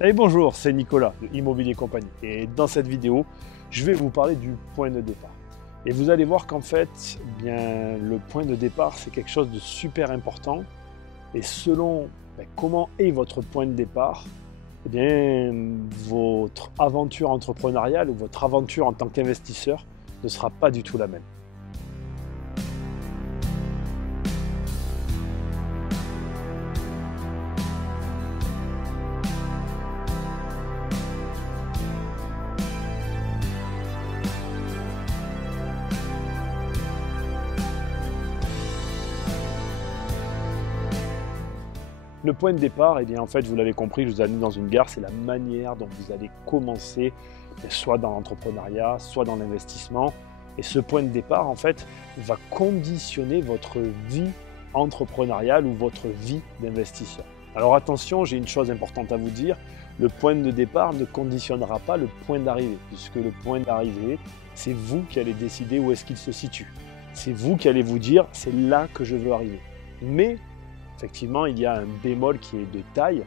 Et bonjour, c'est Nicolas de Immobilier Compagnie. Et dans cette vidéo, je vais vous parler du point de départ. Et vous allez voir qu'en fait, bien, le point de départ, c'est quelque chose de super important. Et selon comment est votre point de départ, eh bien, votre aventure entrepreneuriale ou votre aventure en tant qu'investisseur ne sera pas du tout la même. Le point de départ, eh bien, en fait, vous l'avez compris, je vous ai mis dans une gare, c'est la manière dont vous allez commencer, soit dans l'entrepreneuriat, soit dans l'investissement. Et ce point de départ, en fait, va conditionner votre vie entrepreneuriale ou votre vie d'investisseur. Alors attention, j'ai une chose importante à vous dire, le point de départ ne conditionnera pas le point d'arrivée, puisque le point d'arrivée, c'est vous qui allez décider où est-ce qu'il se situe. C'est vous qui allez vous dire, c'est là que je veux arriver. Mais effectivement, il y a un bémol qui est de taille.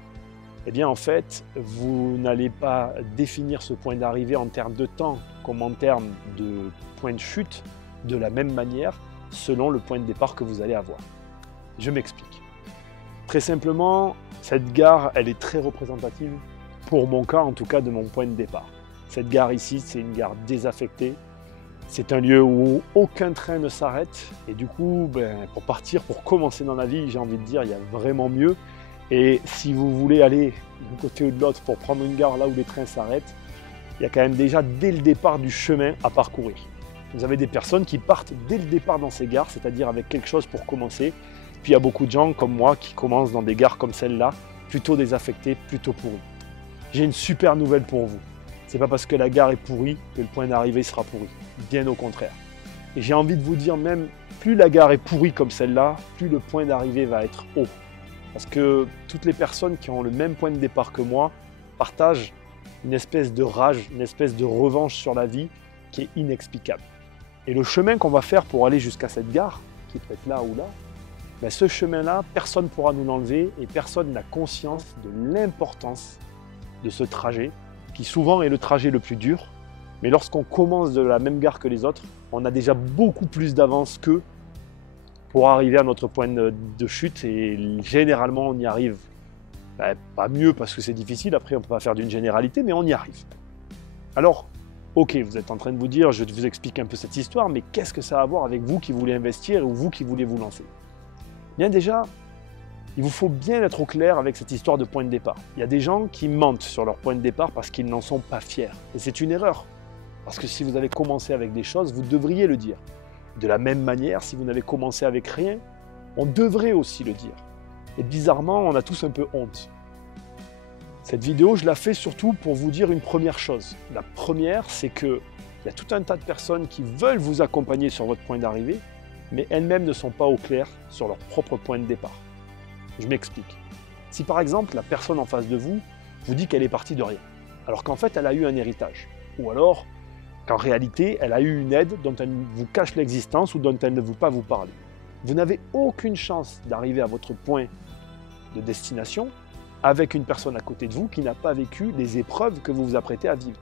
Eh bien, en fait, vous n'allez pas définir ce point d'arrivée en termes de temps comme en termes de point de chute de la même manière selon le point de départ que vous allez avoir. Je m'explique. Très simplement, cette gare, elle est très représentative, pour mon cas en tout cas, de mon point de départ. Cette gare ici, c'est une gare désaffectée. C'est un lieu où aucun train ne s'arrête et du coup, pour partir, pour commencer dans la vie, j'ai envie de dire, il y a vraiment mieux. Et si vous voulez aller d'un côté ou de l'autre pour prendre une gare là où les trains s'arrêtent, il y a quand même déjà dès le départ du chemin à parcourir. Vous avez des personnes qui partent dès le départ dans ces gares, c'est-à-dire avec quelque chose pour commencer. Puis il y a beaucoup de gens comme moi qui commencent dans des gares comme celle-là, plutôt désaffectées, plutôt pourries. J'ai une super nouvelle pour vous. C'est pas parce que la gare est pourrie que le point d'arrivée sera pourri. Bien au contraire. Et j'ai envie de vous dire même, plus la gare est pourrie comme celle-là, plus le point d'arrivée va être haut. Parce que toutes les personnes qui ont le même point de départ que moi partagent une espèce de rage, une espèce de revanche sur la vie qui est inexplicable. Et le chemin qu'on va faire pour aller jusqu'à cette gare, qui peut être là ou là, ce chemin-là, personne ne pourra nous l'enlever et personne n'a conscience de l'importance de ce trajet, qui souvent est le trajet le plus dur. Mais lorsqu'on commence de la même gare que les autres, on a déjà beaucoup plus d'avance qu'eux pour arriver à notre point de chute et généralement on y arrive. Pas mieux parce que c'est difficile, après on ne peut pas faire d'une généralité, mais on y arrive. Alors, ok, vous êtes en train de vous dire, je vous explique un peu cette histoire, mais qu'est-ce que ça a à voir avec vous qui voulez investir ou vous qui voulez vous lancer? Bien déjà, il vous faut bien être au clair avec cette histoire de point de départ. Il y a des gens qui mentent sur leur point de départ parce qu'ils n'en sont pas fiers. Et c'est une erreur. Parce que si vous avez commencé avec des choses, vous devriez le dire. De la même manière, si vous n'avez commencé avec rien, on devrait aussi le dire. Et bizarrement, on a tous un peu honte. Cette vidéo, je la fais surtout pour vous dire une première chose. La première, c'est qu'il y a tout un tas de personnes qui veulent vous accompagner sur votre point d'arrivée, mais elles-mêmes ne sont pas au clair sur leur propre point de départ. Je m'explique. Si par exemple, la personne en face de vous vous dit qu'elle est partie de rien, alors qu'en fait, elle a eu un héritage, ou alors qu'en réalité, elle a eu une aide dont elle vous cache l'existence ou dont elle ne veut pas vous parler. Vous n'avez aucune chance d'arriver à votre point de destination avec une personne à côté de vous qui n'a pas vécu les épreuves que vous vous apprêtez à vivre.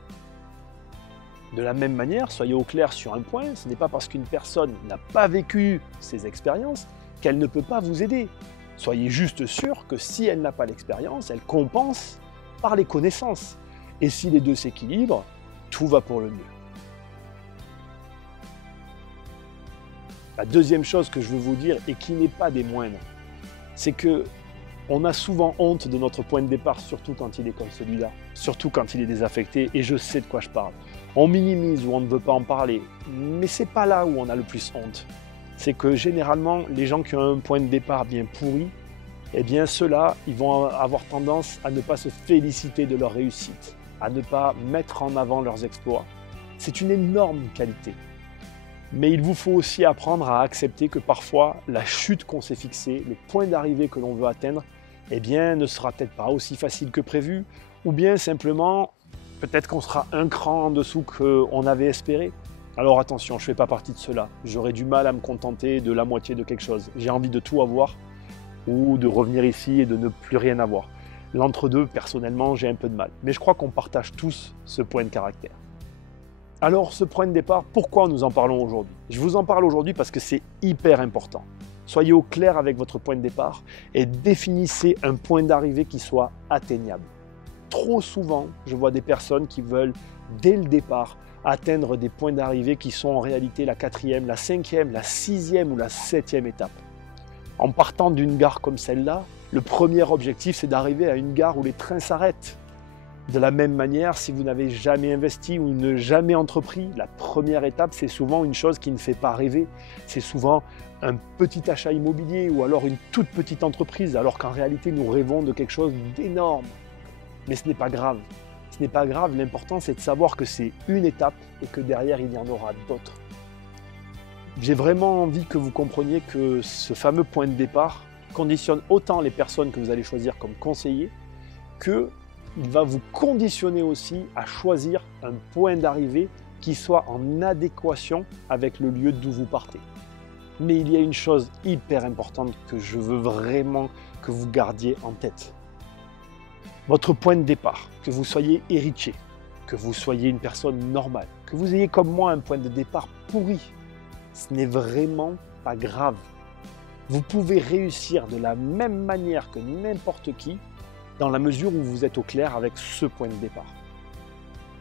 De la même manière, soyez au clair sur un point, ce n'est pas parce qu'une personne n'a pas vécu ces expériences qu'elle ne peut pas vous aider. Soyez juste sûr que si elle n'a pas l'expérience, elle compense par les connaissances. Et si les deux s'équilibrent, tout va pour le mieux. La deuxième chose que je veux vous dire, et qui n'est pas des moindres, c'est que on a souvent honte de notre point de départ, surtout quand il est comme celui-là, surtout quand il est désaffecté, et je sais de quoi je parle. On minimise ou on ne veut pas en parler, mais c'est pas là où on a le plus honte. C'est que généralement, les gens qui ont un point de départ bien pourri, eh bien ceux-là, ils vont avoir tendance à ne pas se féliciter de leur réussite, à ne pas mettre en avant leurs exploits. C'est une énorme qualité. Mais il vous faut aussi apprendre à accepter que parfois, la chute qu'on s'est fixée, le point d'arrivée que l'on veut atteindre, eh bien, ne sera peut-être pas aussi facile que prévu, ou bien simplement, peut-être qu'on sera un cran en dessous qu'on avait espéré. Alors attention, je ne fais pas partie de cela. J'aurais du mal à me contenter de la moitié de quelque chose. J'ai envie de tout avoir ou de revenir ici et de ne plus rien avoir. L'entre-deux, personnellement, j'ai un peu de mal. Mais je crois qu'on partage tous ce point de caractère. Alors, ce point de départ, pourquoi nous en parlons aujourd'hui? Je vous en parle aujourd'hui parce que c'est hyper important. Soyez au clair avec votre point de départ et définissez un point d'arrivée qui soit atteignable. Trop souvent, je vois des personnes qui veulent, dès le départ, atteindre des points d'arrivée qui sont en réalité la 4e, la 5e, la 6e ou la 7e étape. En partant d'une gare comme celle-là, le premier objectif, c'est d'arriver à une gare où les trains s'arrêtent. De la même manière, si vous n'avez jamais investi ou ne jamais entrepris, la première étape, c'est souvent une chose qui ne fait pas rêver. C'est souvent un petit achat immobilier ou alors une toute petite entreprise, alors qu'en réalité, nous rêvons de quelque chose d'énorme. Mais ce n'est pas grave. Ce n'est pas grave, l'important, c'est de savoir que c'est une étape et que derrière, il y en aura d'autres. J'ai vraiment envie que vous compreniez que ce fameux point de départ conditionne autant les personnes que vous allez choisir comme conseillers que il va vous conditionner aussi à choisir un point d'arrivée qui soit en adéquation avec le lieu d'où vous partez. Mais il y a une chose hyper importante que je veux vraiment que vous gardiez en tête. Votre point de départ, que vous soyez héritier, que vous soyez une personne normale, que vous ayez comme moi un point de départ pourri, ce n'est vraiment pas grave. Vous pouvez réussir de la même manière que n'importe qui, dans la mesure où vous êtes au clair avec ce point de départ.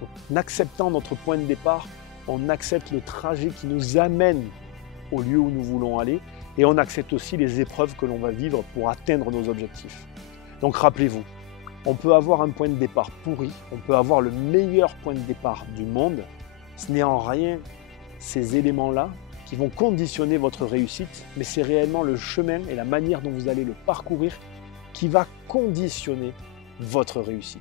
Donc, en acceptant notre point de départ, on accepte le trajet qui nous amène au lieu où nous voulons aller et on accepte aussi les épreuves que l'on va vivre pour atteindre nos objectifs. Donc rappelez-vous, on peut avoir un point de départ pourri, on peut avoir le meilleur point de départ du monde, ce n'est en rien ces éléments-là qui vont conditionner votre réussite, mais c'est réellement le chemin et la manière dont vous allez le parcourir qui va conditionner votre réussite.